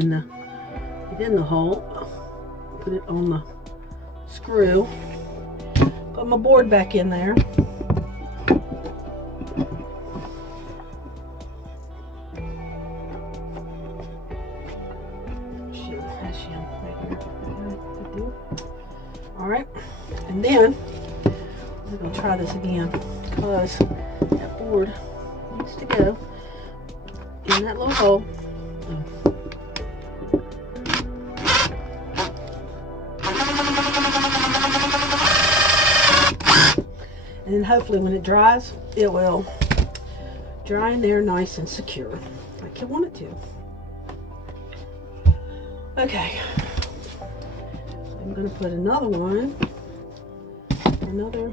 in the hole. Put it on the screw. Put my board back in there. Alright, and then we're going to try this again because that board needs to go in that little hole. And then hopefully when it dries, it will dry in there nice and secure like you want it to. Okay, I'm going to put another one, another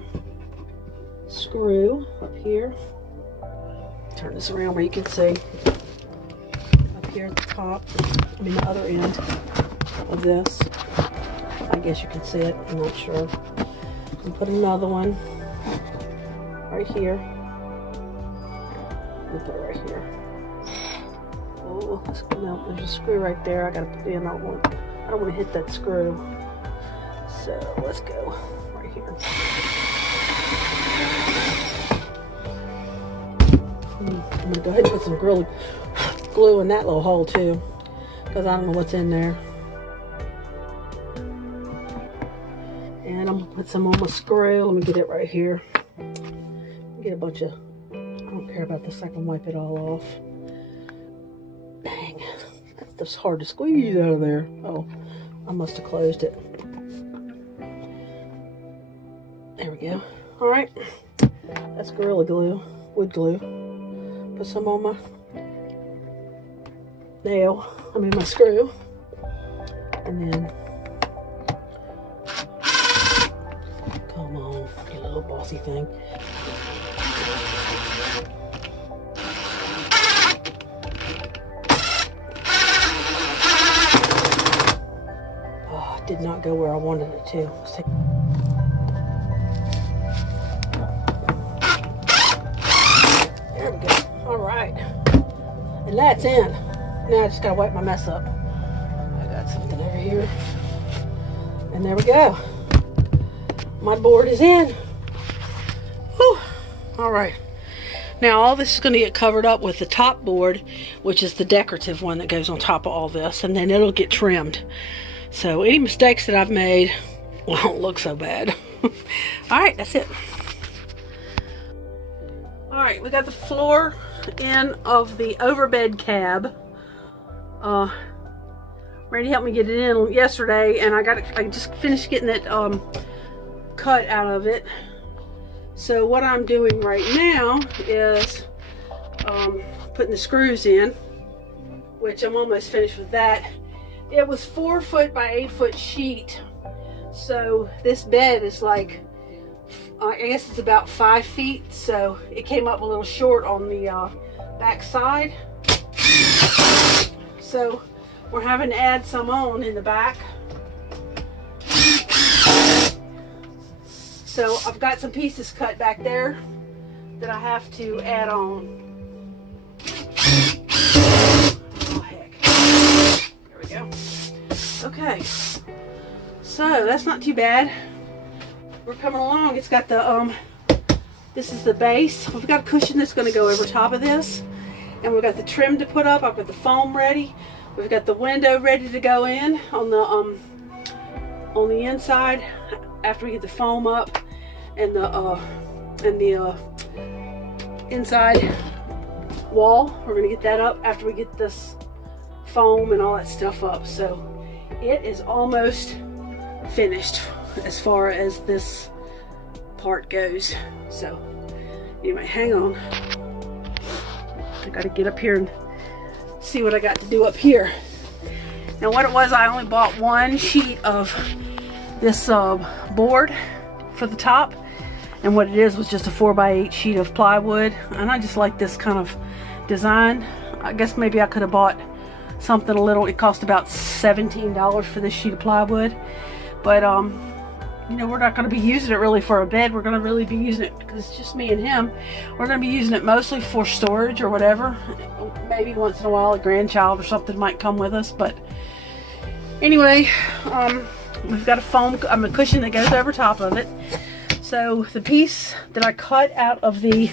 screw up here. Turn this around where you can see. Up here at the top, I mean the other end of this. I guess you can see it, I'm not sure. And put another one right here. We'll put it right here. Oh, no, there's a screw right there. I gotta put in. I don't want to hit that screw. So let's go right here. I'm gonna go ahead and put some Gorilla Glue in that little hole too, because I don't know what's in there. And I'm gonna put some on my screw. Let me get it right here. Get a bunch of, I don't care about this, I can wipe it all off. Dang, that's just hard to squeeze out of there. Oh, I must have closed it. There we go. All right, that's Gorilla Glue, wood glue. Put some on my my screw. And then, come on, you little bossy thing. Oh, it did not go where I wanted it to. There we go. All right. And that's in. Now I just gotta wipe my mess up. I got something over here. And there we go. My board is in. Whew. All right. Now all this is going to get covered up with the top board, which is the decorative one that goes on top of all this, and then it'll get trimmed. So any mistakes that I've made won't look so bad. All right, that's it. All right, we got the floor in of the overbed cab. Randy helped me get it in yesterday, and I just finished getting it cut out of it. So what I'm doing right now is putting the screws in, which I'm almost finished with that. It was 4 foot by 8 foot sheet, so this bed is like, I guess it's about 5 feet, so it came up a little short on the back side. So we're having to add some on in the back. So I've got some pieces cut back there that I have to add on. Oh heck. There we go. Okay. So that's not too bad. We're coming along. It's got the this is the base. We've got a cushion that's going to go over top of this. And we've got the trim to put up. I've got the foam ready. We've got the window ready to go in on the inside after we get the foam up, and the inside wall. We're gonna get that up after we get this foam and all that stuff up. So it is almost finished as far as this part goes. So anyway, hang on. I gotta get up here and see what I got to do up here. Now what it was, I only bought one sheet of this board for the top, and what it is was just a 4 by 8 sheet of plywood, and I just like this kind of design. I guess maybe I could have bought something a little, it cost about $17 for this sheet of plywood, but you know, we're not going to be using it really for a bed. We're going to really be using it because it's just me and him. We're going to be using it mostly for storage or whatever. Maybe once in a while a grandchild or something might come with us. But anyway, we've got a cushion that goes over top of it. So the piece that I cut out of this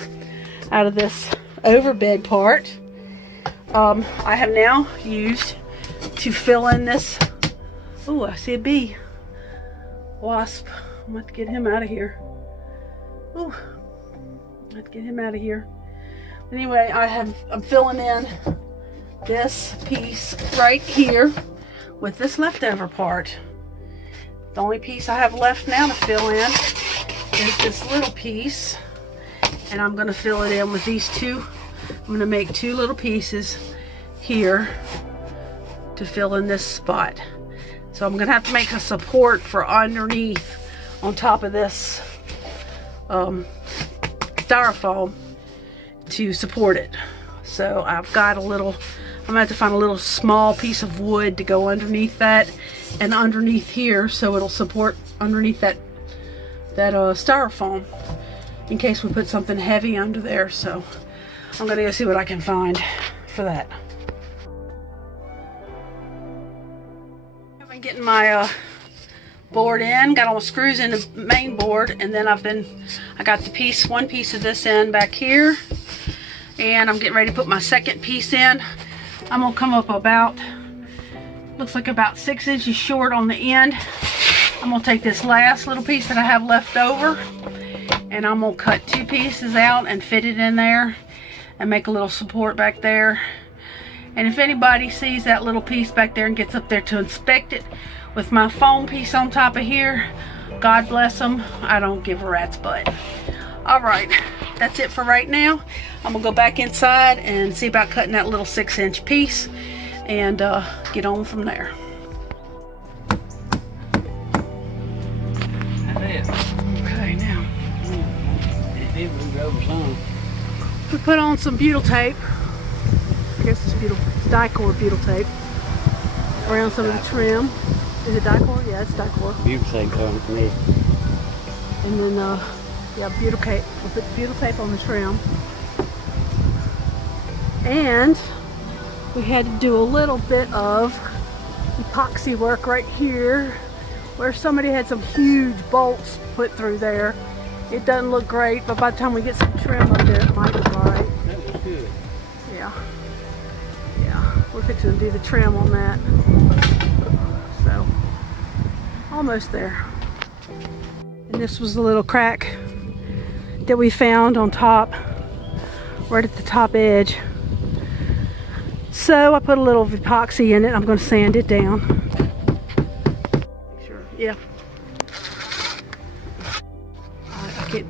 overbed part, I have now used to fill in this. Oh, I see a bee. Wasp. I'm going to get him out of here. Oh, I'm going to get him out of here. Anyway, I'm filling in this piece right here with this leftover part. The only piece I have left now to fill in is this little piece, and I'm going to fill it in with these two. I'm going to make two little pieces here to fill in this spot. So I'm going to have to make a support for underneath on top of this styrofoam to support it. So I've got I'm going to have to find a little small piece of wood to go underneath that and underneath here so it'll support underneath that styrofoam in case we put something heavy under there. So I'm going to go see what I can find for that. I've been getting my board in, got all my screws in the main board, and then I got one piece of this in back here, and I'm getting ready to put my second piece in. I'm gonna come up looks like about 6 inches short on the end. I'm gonna take this last little piece that I have left over, and I'm gonna cut 2 pieces out and fit it in there and make a little support back there. And if anybody sees that little piece back there and gets up there to inspect it with my foam piece on top of here, God bless them. I don't give a rat's butt. All right, that's it for right now. I'm gonna go back inside and see about cutting that little 6-inch piece and get on from there. Okay, now we put on some butyl tape. I guess it's Dicor butyl tape around some of the trim. Is it Dicor? Yeah, it's Dicor. Butyl tape coming from me. And then, yeah, butyl tape. We'll put butyl tape on the trim. And we had to do a little bit of epoxy work right here where somebody had some huge bolts put through there. It doesn't look great, but by the time we get some trim up there, it might look right. That was good. Yeah. Yeah, we're fixing to do the trim on that. So, almost there. And this was the little crack that we found on top, right at the top edge. So I put a little epoxy in it. I'm going to sand it down. Sure. Yeah. I